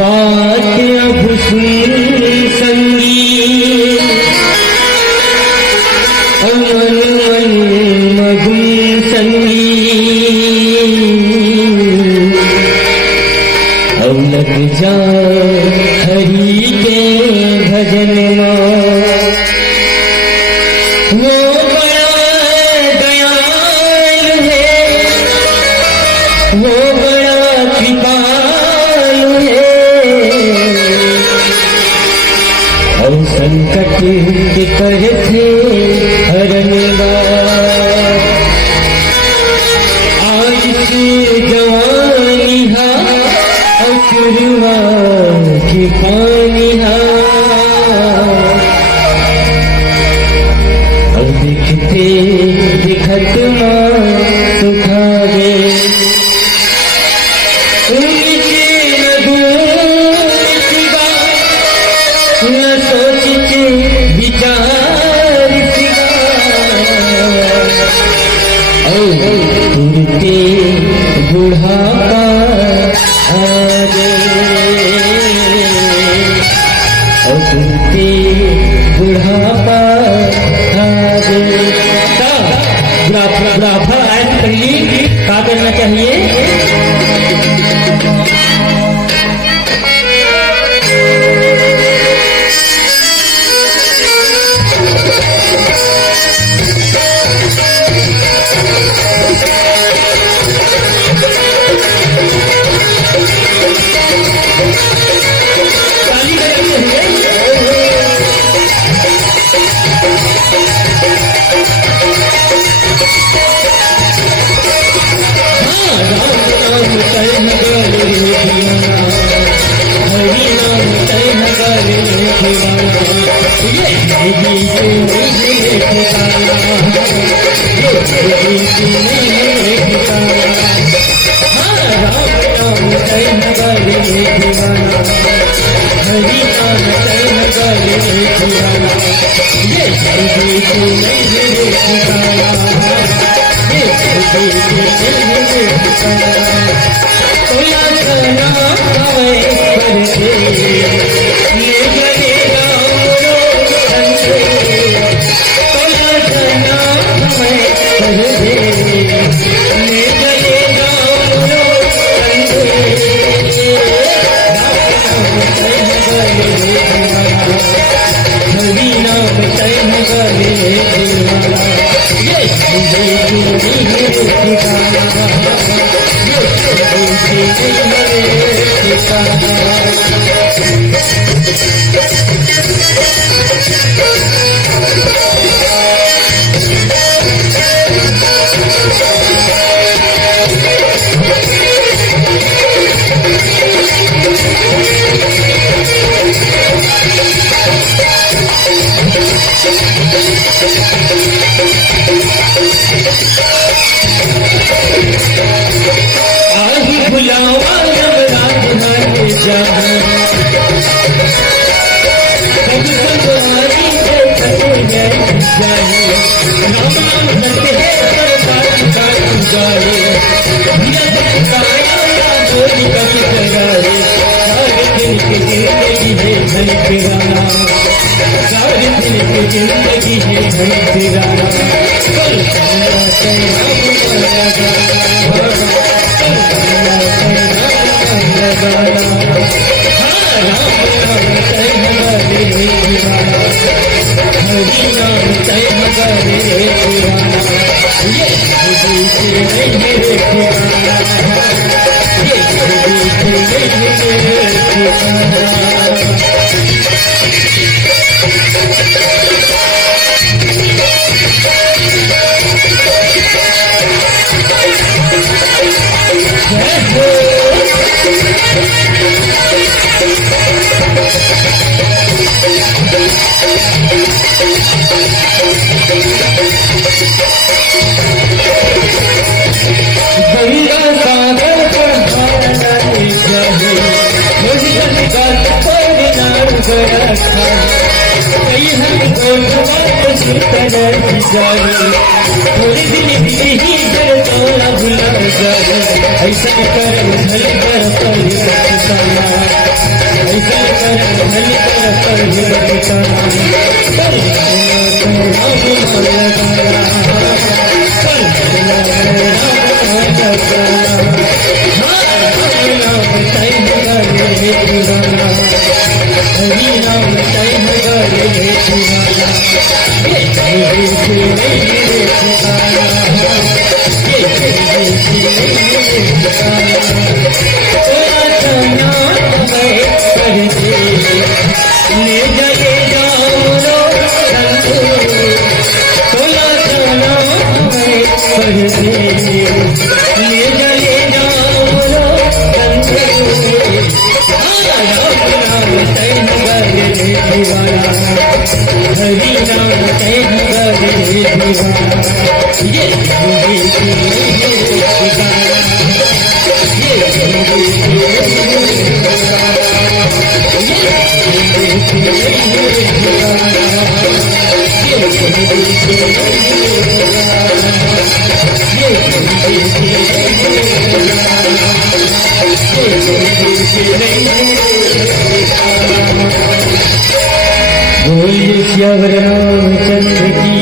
बात अब सुन संगीत मन मन मगुन संगीत अब लग जा हरि के भजन में वो बड़ा दयालु है वो बड़ा कृपालु है और संकट के करते हरने आज से जवानी हा अचुरवा की पानी हा और दिखते दिखत मां सुखा दे उनके न दूरिगा न सोचते विचार तुरते बुढ़ापा आ तुरते बुढ़ापा आ बुढ़ापा आयत करिए क्या करना चाहिए थोड़ी दिन ही भुला जाए ऐसा कर भल कर पिताना ऐसा कर भल कर पिताना बोलिए श्याम रामचंद्र की